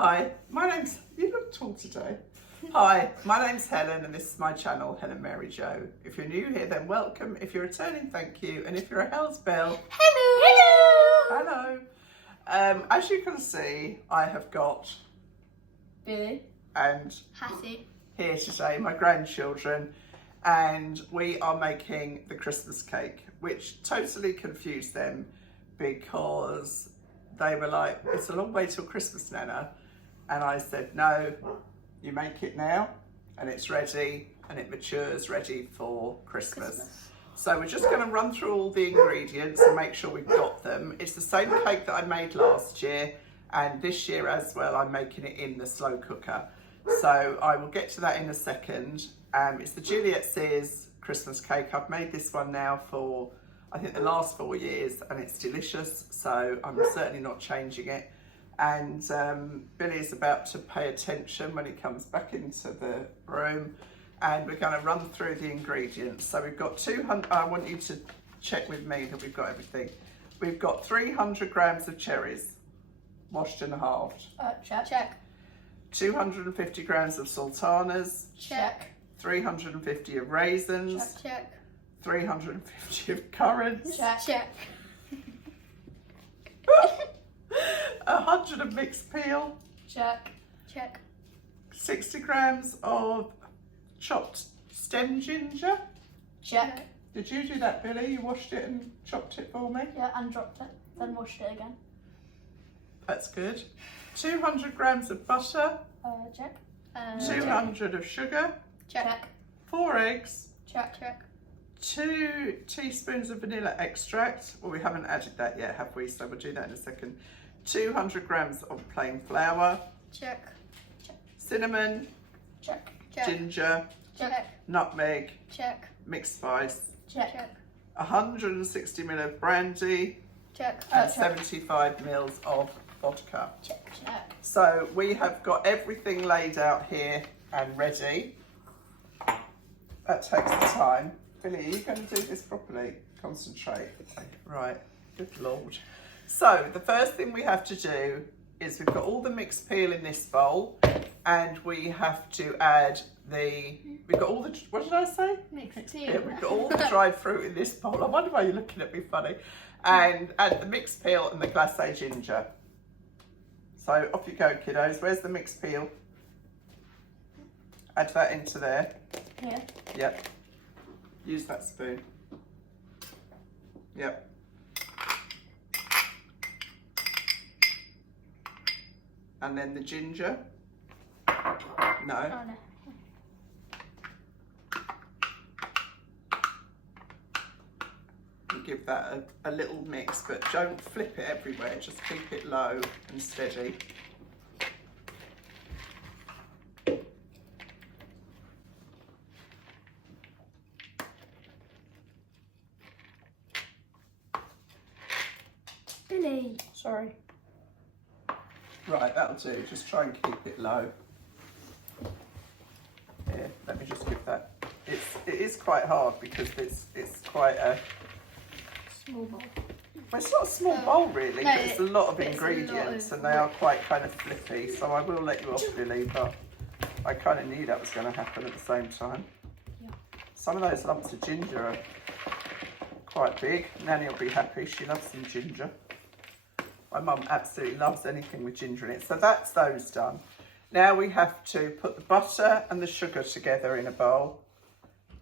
Hi, you look tall today. Hi, my name's Helen and this is my channel, Helen Mary Jo. If you're new here, then welcome. If you're returning, thank you. And if you're a Hell's Bell, hello! hello. As you can see, I have got Billy and Hattie here today, my grandchildren, and we are making the Christmas cake, which totally confused them because they were like, it's a long way till Christmas, Nana. And I said, no, you make it now and it's ready and it matures ready for Christmas. So we're just going to run through all the ingredients and make sure we've got them. It's the same cake that I made last year, and this year as well I'm making it in the slow cooker. So I will get to that in a second. It's the Juliet Sears Christmas cake. I've made this one now for I think the last 4 years and it's delicious, so I'm certainly not changing it. And Billy's about to pay attention when he comes back into the room, and we're going to run through the ingredients. So we've got 200, I want you to check with me that we've got everything. We've got 300 grams of cherries, washed and halved. Check. 250 grams of sultanas. Check. 350 of raisins. Check. 350 of currants. Check. 100 of mixed peel. Check. 60 grams of chopped stem ginger. Check. Did you do that, Billy? You washed it and chopped it for me? Yeah, and dropped it, then washed it again. That's good. 200 grams of butter. Check. 200 of sugar. Check. 4 eggs. Check. 2 teaspoons of vanilla extract. Well, we haven't added that yet, have we? So we'll do that in a second. 200 grams of plain flour. Check. Cinnamon. Check. Ginger. Check. Nutmeg. Check. Mixed spice. Check. 160 ml of brandy. Check. And 75 ml of vodka. Check. So we have got everything laid out here and ready. That takes the time. Billy, are you going to do this properly? Concentrate. Right, good Lord. So the first thing we have to do is we've got all the mixed peel in this bowl, and we have to add we've got all the, what did I say? Mixed Yeah, peel. we've got all the dried fruit in this bowl. I wonder why you're looking at me funny. And add the mixed peel and the glacé ginger. So off you go, kiddos. Where's the mixed peel? Add that into there. Here. Yep. Use that spoon. Yep. And then the ginger. No. Oh no. And give that a little mix, but don't flip it everywhere. Just keep it low and steady. Billy. Sorry. Right, that'll do. Just try and keep it low. Here, let me just give that. It is quite hard because it's quite a. Small bowl. Well, it's not a small bowl really, No, but it's a lot of it's a lot ingredients of and they are quite kind of flippy. So I will let you off, Billy, but I kind of knew that was going to happen at the same time. Yeah. Some of those lumps of ginger are quite big. Nanny will be happy. She loves some ginger. My mum absolutely loves anything with ginger in it. So that's those done. Now we have to put the butter and the sugar together in a bowl.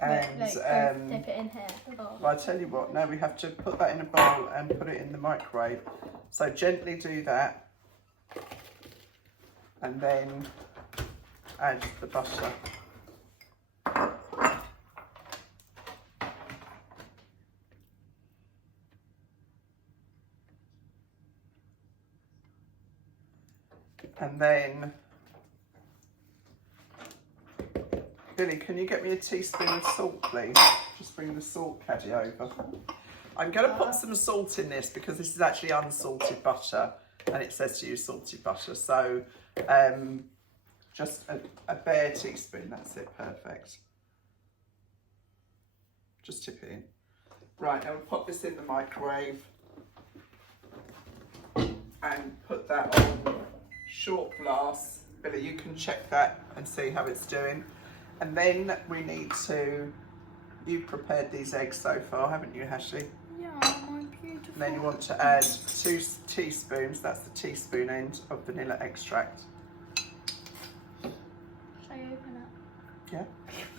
And dip it in here, the bowl. well, I tell you what, now we have to put that in a bowl and put it in the microwave. So gently do that. And then add the butter. And then, Billy, can you get me a teaspoon of salt, please? Just bring the salt caddy over. I'm going to put some salt in this because this is actually unsalted butter and it says to use salted butter. So just a bare teaspoon, that's it, perfect. Just tip it in. Right, now we'll pop this in the microwave and put that on short glass. Billy, you can check that and see how it's doing. And then we need to, you've prepared these eggs so far, haven't you, Ashley? Yeah, my beautiful. And then you want to add 2 teaspoons, that's the teaspoon end, of vanilla extract. Should I open it? Yeah,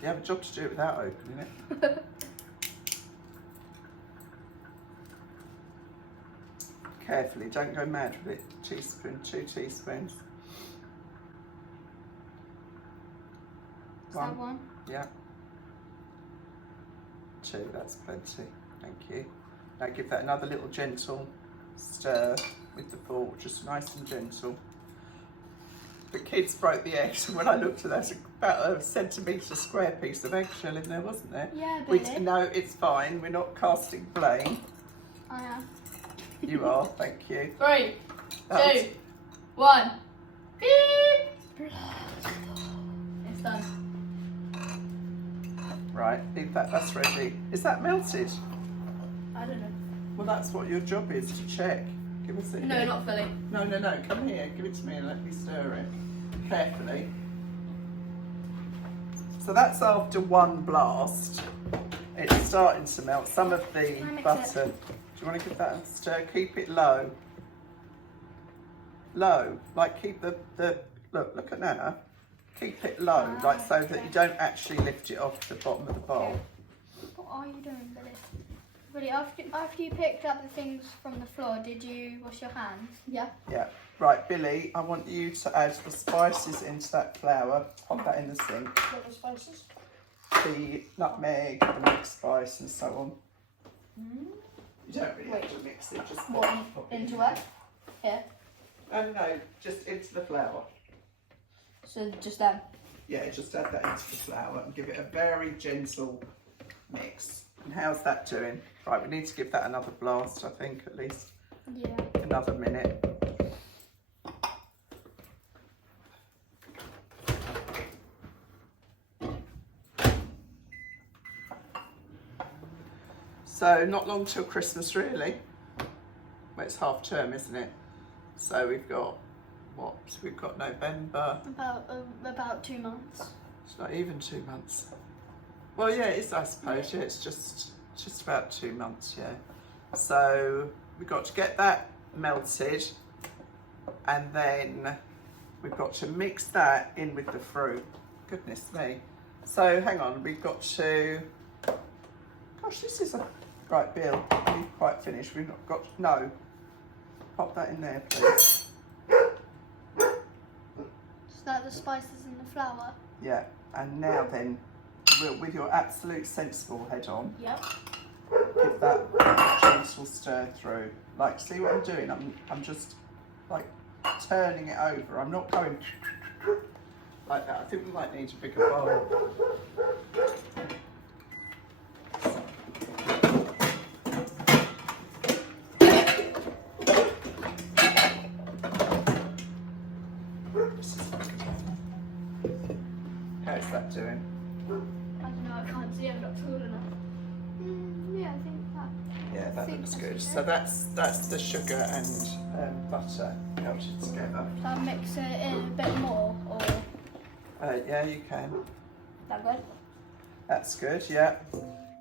you have a job to do it without opening it. Carefully, don't go mad with it. Teaspoon, 2 teaspoons. Is that one? Yeah. 2, that's plenty. Thank you. Now give that another little gentle stir with the fork, just nice and gentle. The kids broke the eggs, and when I looked at that, about a centimetre square piece of eggshell in there, wasn't there? Yeah, Billy. No, it's fine. We're not casting blame. I am. You are, thank you. 3, That 2, 1. Beep. It's done. Right, leave that, that's ready. Is that melted? I don't know. Well, that's what your job is, to check. Give us it. No, here. not fully. No, come here, give it to me and let me stir it carefully. So that's after 1 blast. It's starting to melt. Some of the Can I mix butter. it? Do you want to give that a stir? Keep it low. Low, like keep the look at Nana. Keep it low, like so that you don't actually lift it off the bottom of the bowl. What are you doing, Billy? Billy, after you picked up the things from the floor, did you wash your hands? Yeah. Yeah. Right, Billy, I want you to add the spices into that flour. Pop that in the sink. What are the spices? The nutmeg, the mixed spice and so on. You don't really have to mix it, just pop it Into in. where? Here. No, just into the flour. So just them. Yeah, just add that into the flour and give it a very gentle mix. And how's that doing? Right, we need to give that another blast, I think, at least. Yeah. Another minute. So not long till Christmas, really. Well, it's half term, isn't it? So we've got what? We've got November. About 2 months. It's not even 2 months. Well, yeah, it is, I suppose. Yeah, it's just about 2 months. Yeah. So we've got to get that melted, and then we've got to mix that in with the fruit. Goodness me. So hang on, we've got to. Gosh, this is a right, Bill. We've quite finished. We've not got no. Pop that in there, please. Is that the spices in the flour? Yeah, and now then, with your absolute sensible head on, Yep. give that a gentle stir through. Like, see what I'm doing? I'm just like turning it over. I'm not going like that. I think we might need a bigger bowl. How's that doing? I don't know, I can't see, I'm not tall enough. Yeah, I think that. Yeah, that think looks that's good. okay. So that's the sugar and butter melted together. Shall I mix it in a bit more, or Yeah, you can. that good? That's good, yeah.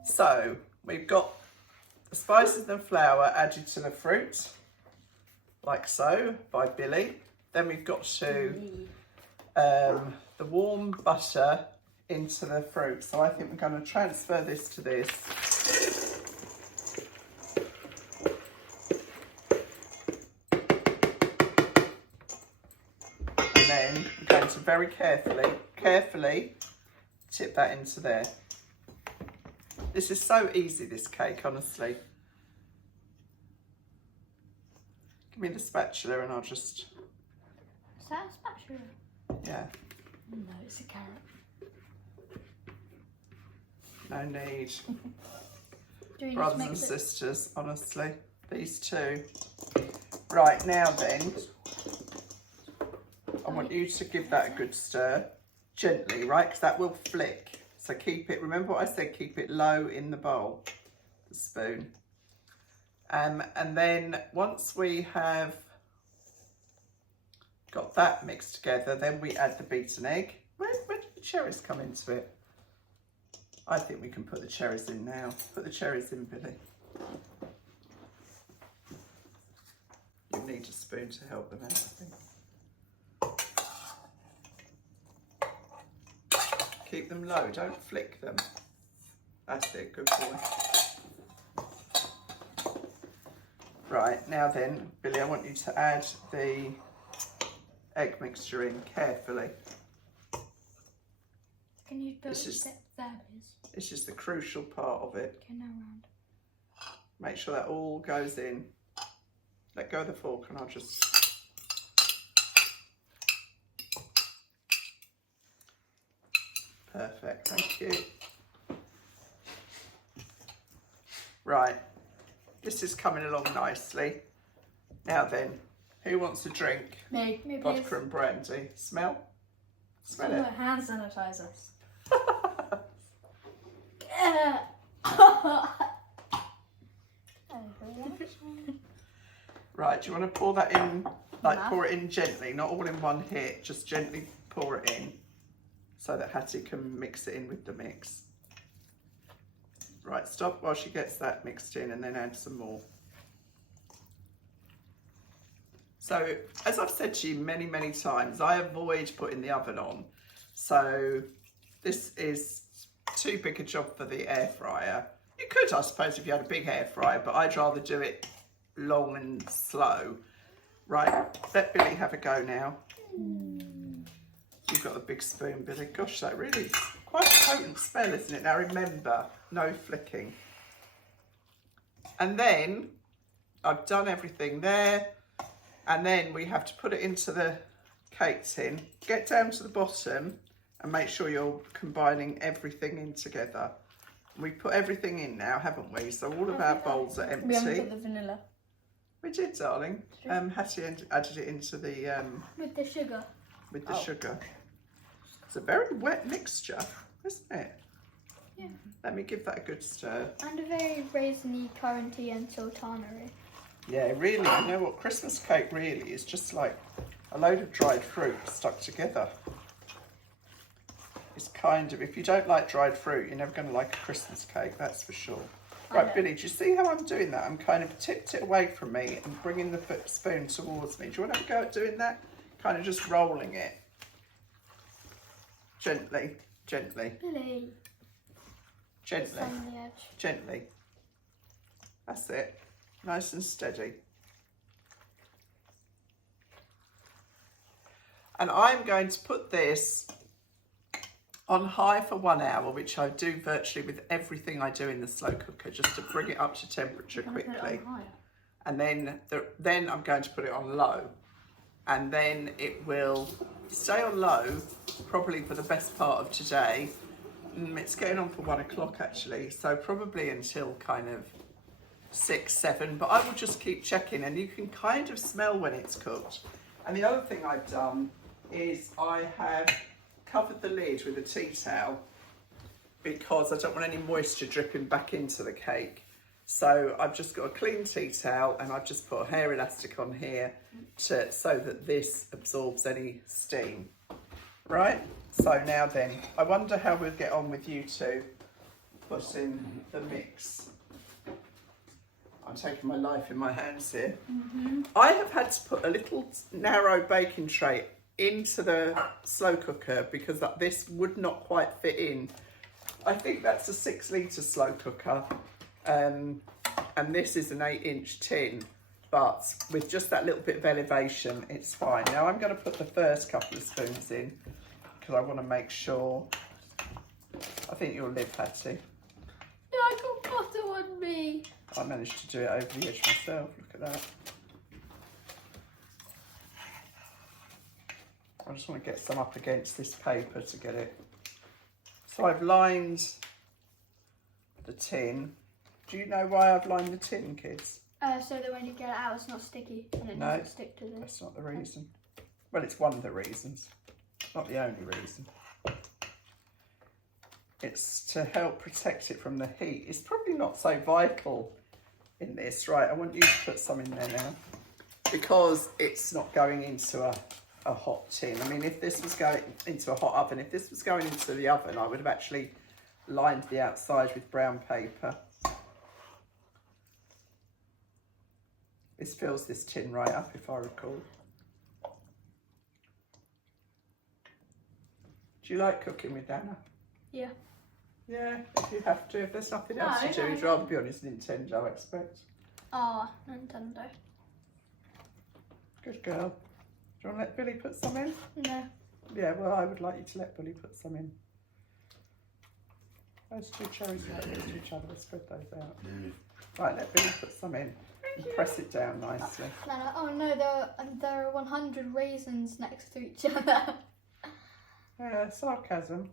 So we've got the spices and flour added to the fruit, like so, by Billy. Then we've got to the warm butter into the fruit. So I think we're going to transfer this to this. And then we're going to very carefully tip that into there. This is so easy, this cake, honestly. Give me the spatula and I'll just, Is that a spatula? yeah, No, it's a carrot. no need. Do we Brothers just and mix it? sisters, honestly, these two. Right, now then, I want you to give that a good stir, gently, right, because that will flick. So keep it, remember what I said, keep it low in the bowl, the spoon. And then once we have got that mixed together, then we add the beaten egg. Where did the cherries come into it? I think we can put the cherries in now. Put the cherries in, Billy. You need a spoon to help them out, I think. Keep them low, don't flick them. That's it, good boy. Right, now then, Billy, I want you to add the egg mixture in carefully. Can you put it there, please? This is the crucial part of it. Okay, now round. Make sure that all goes in. Let go of the fork and I'll just... Perfect, thank you. Right, this is coming along nicely. Now then, who wants a drink? Me, Vodka please. and brandy. Smell? Smell Oh, it. hand sanitizer. Right, do you want to pour that in, like Yeah. pour it in gently, not all in one hit, just gently pour it in so that Hattie can mix it in with the mix. Right, stop while she gets that mixed in and then add some more. So, as I've said to you many, many times, I avoid putting the oven on. So, this is too big a job for the air fryer. You could, I suppose, if you had a big air fryer, but I'd rather do it long and slow. Right, let Billy have a go now. You've got the big spoon, Billy. Gosh, that really is quite a potent smell, isn't it? Now remember, no flicking. And then I've done everything there. And then we have to put it into the cake tin. Get down to the bottom and make sure you're combining everything in together. We've put everything in now, haven't we? So all of our bowls are empty. We haven't put the vanilla. We did, darling. Hattie added it into the With the sugar. with the sugar. It's a very wet mixture, isn't it? Yeah. Let me give that a good stir. And a very raisiny, curranty and sultana-y. Yeah, really, you know what? Christmas cake really is just like a load of dried fruit stuck together. It's kind of, if you don't like dried fruit, you're never going to like a Christmas cake, that's for sure. Right, Billy, do you see how I'm doing that? I'm kind of tipped it away from me and bringing the spoon towards me. Do you want to have a go at doing that? Kind of just rolling it. Gently, gently, Billy. gently, Stand on the edge. gently. That's it. Nice and steady. And I'm going to put this on high for 1 hour, which I do virtually with everything I do in the slow cooker, just to bring it up to temperature quickly. And then I'm going to put it on low. And then it will stay on low probably for the best part of today. It's getting on for 1 o'clock actually, so probably until kind of 6, 7, but I will just keep checking and you can kind of smell when it's cooked. And the other thing I've done is I have covered the lid with a tea towel because I don't want any moisture dripping back into the cake. So I've just got a clean tea towel and I've just put a hair elastic on here so that this absorbs any steam. Right, so now then, I wonder how we'll get on with you two putting the mix. I'm taking my life in my hands here. I have had to put a little narrow baking tray into the slow cooker because this would not quite fit in. I think that's a 6 litre slow cooker and this is an 8-inch tin, but with just that little bit of elevation it's fine. Now I'm going to put the first couple of spoons in because I want to make sure. I think you'll live, Hattie. No, I got butter on me. I managed to do it over the edge myself, look at that. I just want to get some up against this paper to get it. So I've lined the tin. Do you know why I've lined the tin, kids? So that when you get it out, it's not sticky and it No, doesn't stick to this. That's not the reason. Well, it's one of the reasons, not the only reason. It's to help protect it from the heat. It's probably not so vital in this. Right, I want you to put some in there now because it's not going into a a hot tin. I mean, if this was going into a hot oven, if this was going into the oven, I would have actually lined the outside with brown paper. This fills this tin right up, if I recall. Do you like cooking with Dana? Yeah. Yeah, if you have to. If there's nothing else to do, you'd rather be on his Nintendo, I expect. Oh, Nintendo. Good girl. Do you want to let Billy put some in? No. Yeah, well, I would like you to let Billy put some in. Those two cherries right next to each other, let's spread those out. Right, let Billy put some in and press it down nicely. Oh no, there are 100 raisins next to each other. Yeah, sarcasm.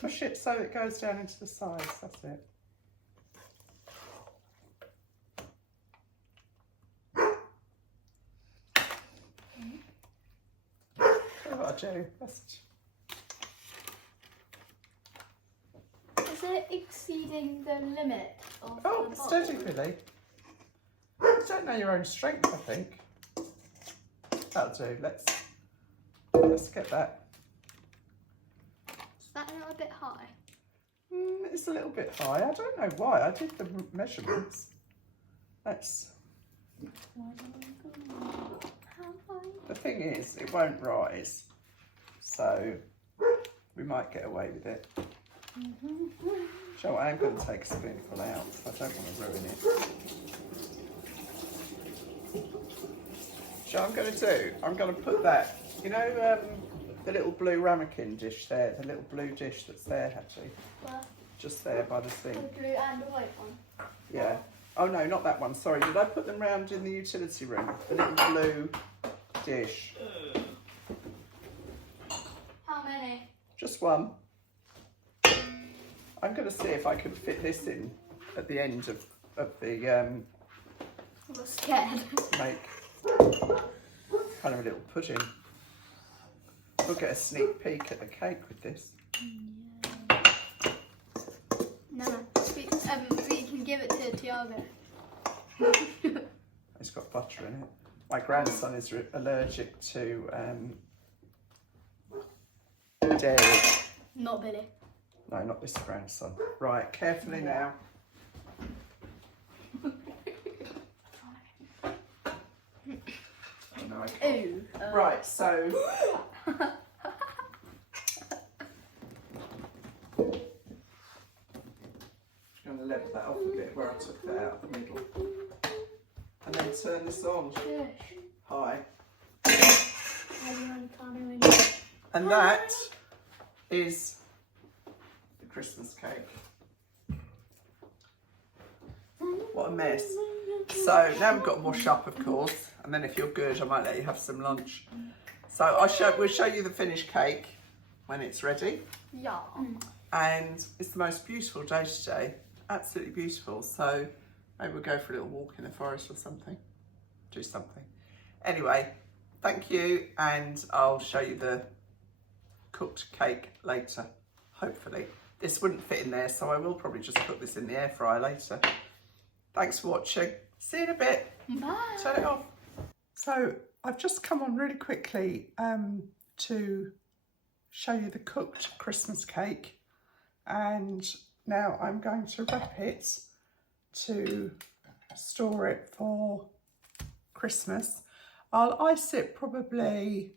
Push it so it goes down into the sides, that's it. What I do, just... Is it exceeding the limit of Oh, the steady, bottle? Billy. You don't know your own strength, I think. That'll do. Let's get that. Is that a little bit high? It's a little bit high. I don't know why. I did the measurements. Let's. The thing is, it won't rise, so we might get away with it. So I'm going to take a spoonful out. I don't want to ruin it. So I'm going to do, I'm going to put that, you know, the little blue ramekin dish there, the little blue dish that's there, actually. Where? Just there by the sink. The blue and the white one? Yeah. Oh no, not that one. Sorry, did I put them round in the utility room? The little blue dish. How many? Just one. I'm going to see if I can fit this in at the end of the I'm scared. make kind of a little pudding. We'll get a sneak peek at the cake with this. No, we can give it to Tiago. It's got butter in it. My grandson is allergic to dairy. Not Billy. No, not this grandson. Right, carefully now. No, I can't. Ooh. Right, so I'm going to level that off a bit where I took that out of the middle. And then turn this on high. And that is the Christmas cake. What a mess. So now we've got to wash up, of course, and then if you're good, I might let you have some lunch. So we'll show you the finished cake when it's ready. Yeah. And it's the most beautiful day today, absolutely beautiful. So maybe we'll go for a little walk in the forest or something, do something. Anyway, thank you, and I'll show you the cooked cake later, hopefully. This wouldn't fit in there, so I will probably just put this in the air fryer later. Thanks for watching. See you in a bit. Bye. Turn it off. So I've just come on really quickly to show you the cooked Christmas cake, and now I'm going to wrap it to store it for Christmas. I'll ice it probably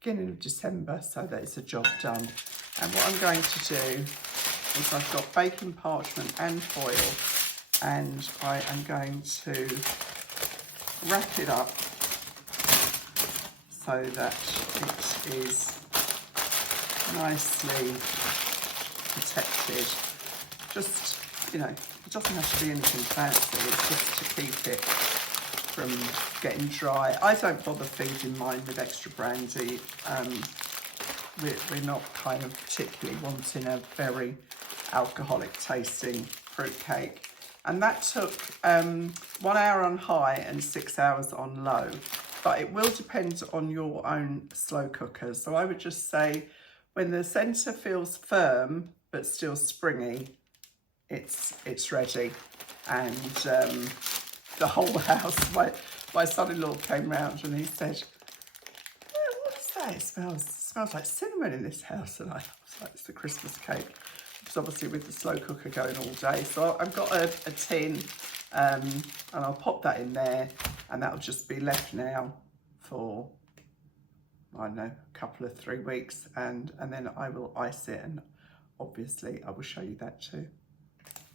beginning of December so that it's a job done. And what I'm going to do is I've got baking parchment and foil, and I am going to wrap it up so that it is nicely protected. Just, you know, it doesn't have to be anything fancy, it's just to keep it from getting dry. I don't bother feeding mine with extra brandy. We're not kind of particularly wanting a very alcoholic tasting fruit cake. And that took 1 hour on high and 6 hours on low, but it will depend on your own slow cooker. So I would just say when the centre feels firm but still springy, it's ready. And the whole house, my son-in-law came round and he said, "What say it smells like cinnamon in this house, and I was like, it's the Christmas cake. It's obviously with the slow cooker going all day. So I've got a tin, and I'll pop that in there, and that'll just be left now for, I don't know, a couple of 3 weeks, and then I will ice it, and obviously I will show you that too.